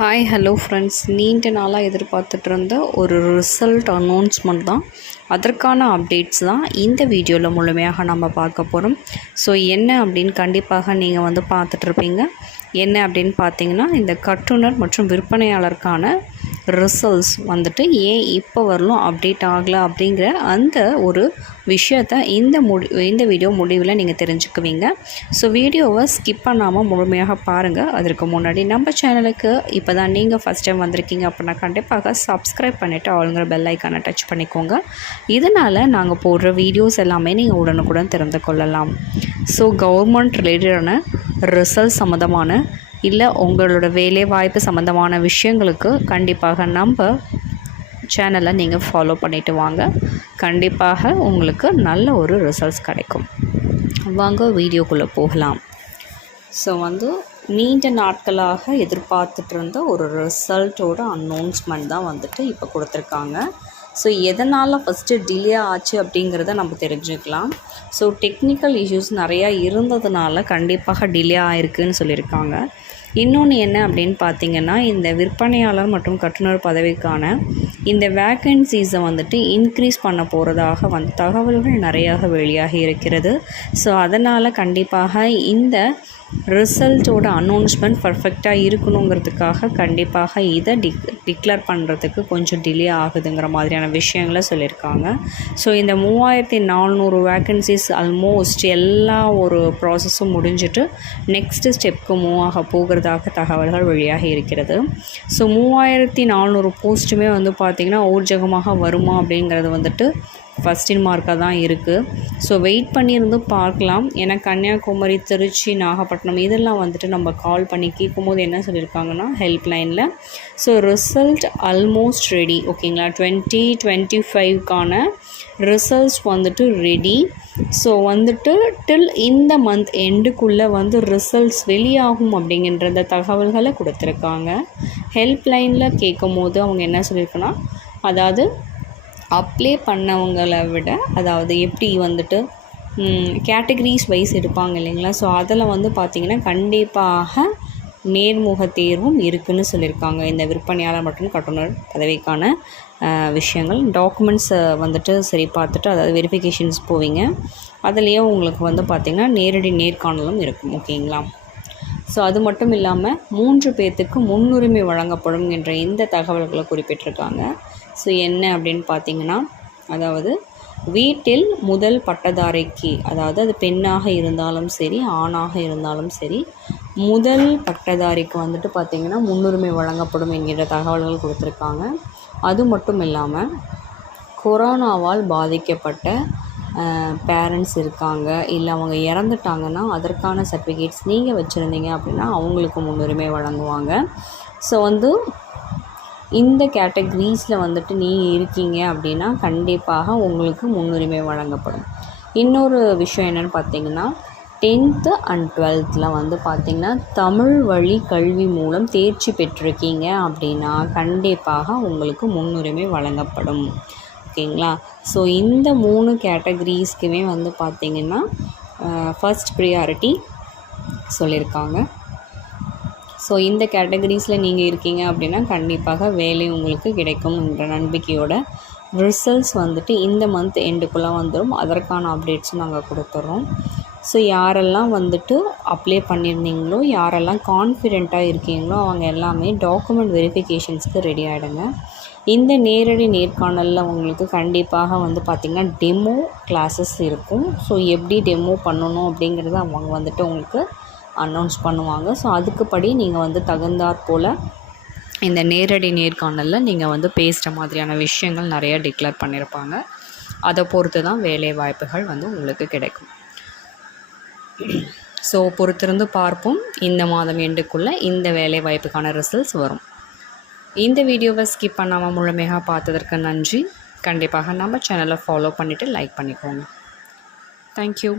Hi hello friends, நீண்ட நாளாக எதிர்பார்த்துட்டு இருந்த ஒரு ரிசல்ட் அனௌன்ஸ்மெண்ட் தான். அதற்கான அப்டேட்ஸ் தான் இந்த வீடியோவில் முழுமையாக நம்ம பார்க்க போகிறோம். ஸோ என்ன அப்படின்னு கண்டிப்பாக நீங்கள் பார்த்துட்ருப்பீங்க. என்ன அப்படின்னு பார்த்தீங்கன்னா, இந்த கட்டுனர் மற்றும் விற்பனையாளருக்கான ரிசல்ட்ஸ் ஏன் இப்போ வரலும் அப்டேட் ஆகலை அப்படிங்கிற அந்த ஒரு விஷயத்தை இந்த வீடியோ முடிவில் நீங்கள் தெரிஞ்சுக்குவீங்க. ஸோ வீடியோவை ஸ்கிப் பண்ணாமல் முழுமையாக பாருங்கள். அதற்கு முன்னாடி நம்ம சேனலுக்கு இப்போ தான் நீங்கள் ஃபஸ்ட் டைம் வந்திருக்கீங்க அப்படின்னா கண்டிப்பாக சப்ஸ்கிரைப் பண்ணிவிட்டு ஆளுங்கிற பெல் ஐக்கானை டச் பண்ணிக்கோங்க. இதனால் நாங்கள் போடுற வீடியோஸ் எல்லாமே நீங்கள் உடனுக்குடன் தெரிந்து கொள்ளலாம். ஸோ கவர்மெண்ட் ரிலேட்டடான ரிசல்ட் சம்மந்தமான இல்லை உங்களோட வேலை வாய்ப்பு சம்மந்தமான விஷயங்களுக்கு கண்டிப்பாக நம்ம சேனலை நீங்கள் ஃபாலோ பண்ணிவிட்டு வாங்க. கண்டிப்பாக உங்களுக்கு நல்ல ஒரு ரிசல்ட்ஸ் கிடைக்கும். வாங்க வீடியோக்குள்ளே போகலாம். ஸோ நீண்ட நாட்களாக எதிர்பார்த்துட்டு இருந்த ஒரு ரிசல்ட்டோட அனௌன்ஸ்மெண்ட் தான் இப்போ கொடுத்துருக்காங்க. ஸோ எதனால் ஃபஸ்ட்டு டிலே ஆச்சு அப்படிங்கிறத நம்ம தெரிஞ்சுக்கலாம். ஸோ டெக்னிக்கல் இஷ்யூஸ் நிறையா இருந்ததுனால கண்டிப்பாக டிலே ஆகிருக்குன்னு சொல்லியிருக்காங்க. இன்னொன்று என்ன அப்படின்னு பார்த்திங்கன்னா, இந்த விற்பனையாளர் மற்றும் கட்டுனர் பதவிக்கான இந்த வேக்கன்சிஸை இன்க்ரீஸ் பண்ண போகிறதாக தகவல்கள் நிறையாக வெளியாகி இருக்கிறது. ஸோ அதனால் கண்டிப்பாக இந்த ரிசல்ட்டோட அனௌன்ஸ்மெண்ட் பர்ஃபெக்டாக இருக்கணுங்கிறதுக்காக கண்டிப்பாக இதை டிக்ளேர் பண்ணுறதுக்கு கொஞ்சம் டிலே ஆகுதுங்கிற மாதிரியான விஷயங்களை சொல்லியிருக்காங்க. ஸோ இந்த 3400 வேக்கன்சிஸ் ஆல்மோஸ்ட் எல்லா ஒரு ப்ராசஸும் முடிஞ்சிட்டு நெக்ஸ்ட்டு ஸ்டெப்புக்கு மூவ் ஆக போகிறதாக தகவல்கள் வெளியாகி இருக்கிறது. ஸோ 3400 போஸ்ட்டுமே பார்த்திங்கன்னா ஊர்ஜகமாக வருமா அப்படிங்கிறது ஃபஸ்டின் மார்க்காக தான் இருக்குது. ஸோ வெயிட் பண்ணியிருந்து பார்க்கலாம். ஏன்னா கன்னியாகுமரி, திருச்சி, நாகப்பட்டினம் இதெல்லாம் நம்ம கால் பண்ணி கேட்கும்போது என்ன சொல்லியிருக்காங்கன்னா ஹெல்ப்லைனில், ஸோ ரிசல்ட் ஆல்மோஸ்ட் ரெடி, ஓகேங்களா, 2025க்கான ரிசல்ட்ஸ் ரெடி. ஸோ டில் இந்த மந்த் எண்டுக்குள்ளே ரிசல்ட்ஸ் வெளியாகும் அப்படிங்கிற தகவல்களை கொடுத்துருக்காங்க. ஹெல்ப்லைனில் கேட்கும் போது அவங்க என்ன சொல்லியிருக்குன்னா, அதாவது அப்ளை பண்ணவங்களை விட, அதாவது எப்படி கேட்டகரிஸ் வைஸ் எடுப்பாங்க இல்லைங்களா, ஸோ அதில் பார்த்திங்கன்னா கண்டிப்பாக நேர்முக தேர்வும் இருக்குதுன்னு சொல்லியிருக்காங்க. இந்த விற்பனையாளர் மற்றும் கட்டுனர் பதவிக்கான விஷயங்கள் டாக்குமெண்ட்ஸை சரி பார்த்துட்டு, அதாவது வெரிஃபிகேஷன்ஸ் போவீங்க. அதுலேயும் உங்களுக்கு பார்த்திங்கன்னா நேரடி நேர்காணலும் இருக்கும், ஓகேங்களா. ஸோ அது மட்டும் இல்லாமல் 3 பேர்த்துக்கு முன்னுரிமை வழங்கப்படும் என்ற இந்த தகவல்களை குறிப்பிட்டிருக்காங்க. ஸோ என்ன அப்படின்னு பார்த்திங்கன்னா, அதாவது வீட்டில் முதல் பட்டதாரிக்கு, அதாவது அது பெண்ணாக இருந்தாலும் சரி ஆணாக இருந்தாலும் சரி, முதல் பட்டதாரிக்கு பார்த்திங்கன்னா முன்னுரிமை வழங்கப்படும் என்கிற தகவல்கள் கொடுத்துருக்காங்க. அது மட்டும் இல்லாமல் கொரோனாவால் பாதிக்கப்பட்ட பேரண்ட்ஸ் இருக்காங்க, இல்லை அவங்க இறந்துட்டாங்கன்னா அதற்கான சர்டிஃபிகேட்ஸ் நீங்கள் வச்சுருந்தீங்க அப்படின்னா அவங்களுக்கு முன்னுரிமை வழங்குவாங்க. ஸோ இந்த கேட்டகரிஸில் நீங்கள் இருக்கீங்க அப்படின்னா கண்டிப்பாக உங்களுக்கு முன்னுரிமை வழங்கப்படும். இன்னொரு விஷயம் என்னென்னு பார்த்திங்கன்னா, 10th and 12th பார்த்திங்கன்னா தமிழ் வழி கல்வி மூலம் தேர்ச்சி பெற்றிருக்கீங்க அப்படின்னா கண்டிப்பாக உங்களுக்கு முன்னுரிமை வழங்கப்படும், ஓகேங்களா. ஸோ இந்த 3 கேட்டகரிஸ்க்குமே பார்த்திங்கன்னா ஃபர்ஸ்ட் ப்ரியாரிட்டி சொல்லியிருக்காங்க. ஸோ இந்த கேட்டகரிஸில் நீங்கள் இருக்கீங்க அப்படின்னா கண்டிப்பாக வேலை உங்களுக்கு கிடைக்கும் என்ற நம்பிக்கையோட ரிசல்ட்ஸ் இந்த மந்த் எண்டுக்குள்ளே வந்துடும். அதற்கான அப்டேட்ஸும் நாங்கள் கொடுத்துட்றோம். ஸோ யாரெல்லாம் அப்ளை பண்ணியிருந்தீங்களோ, யாரெல்லாம் கான்ஃபிடெண்ட்டாக இருக்கீங்களோ அவங்க எல்லாமே டாக்குமெண்ட் வெரிஃபிகேஷன்ஸ்க்கு ரெடி ஆகிடுங்க. இந்த நேரடி நேர்காணலில் உங்களுக்கு கண்டிப்பாக பார்த்திங்கன்னா டெமோ கிளாஸஸ் இருக்கும். ஸோ எப்படி டெமோ பண்ணணும் அப்படிங்கிறத அவங்க உங்களுக்கு அனௌன்ஸ் பண்ணுவாங்க. ஸோ அதுக்குப்படி நீங்கள் தகுந்தாற் போல் இந்த நேரடி நேர்காணலில் நீங்கள் பேசுகிற மாதிரியான விஷயங்கள் நிறையா டிக்ளேர் பண்ணியிருப்பாங்க. அதை பொறுத்து தான் வேலை வாய்ப்புகள் உங்களுக்கு கிடைக்கும். ஸோ பொறுத்திருந்து பார்ப்போம். இந்த மாதம் எண்டுக்குள்ளே இந்த வேலை வாய்ப்புக்கான ரிசல்ட்ஸ் வரும். இந்த வீடியோவை ஸ்கிப் பண்ணாமல் முழுமையாக பார்த்ததற்கு நன்றி. கண்டிப்பாக நம்ம சேனலை ஃபாலோ பண்ணிவிட்டு லைக் பண்ணிக்கோங்க. தேங்க்யூ.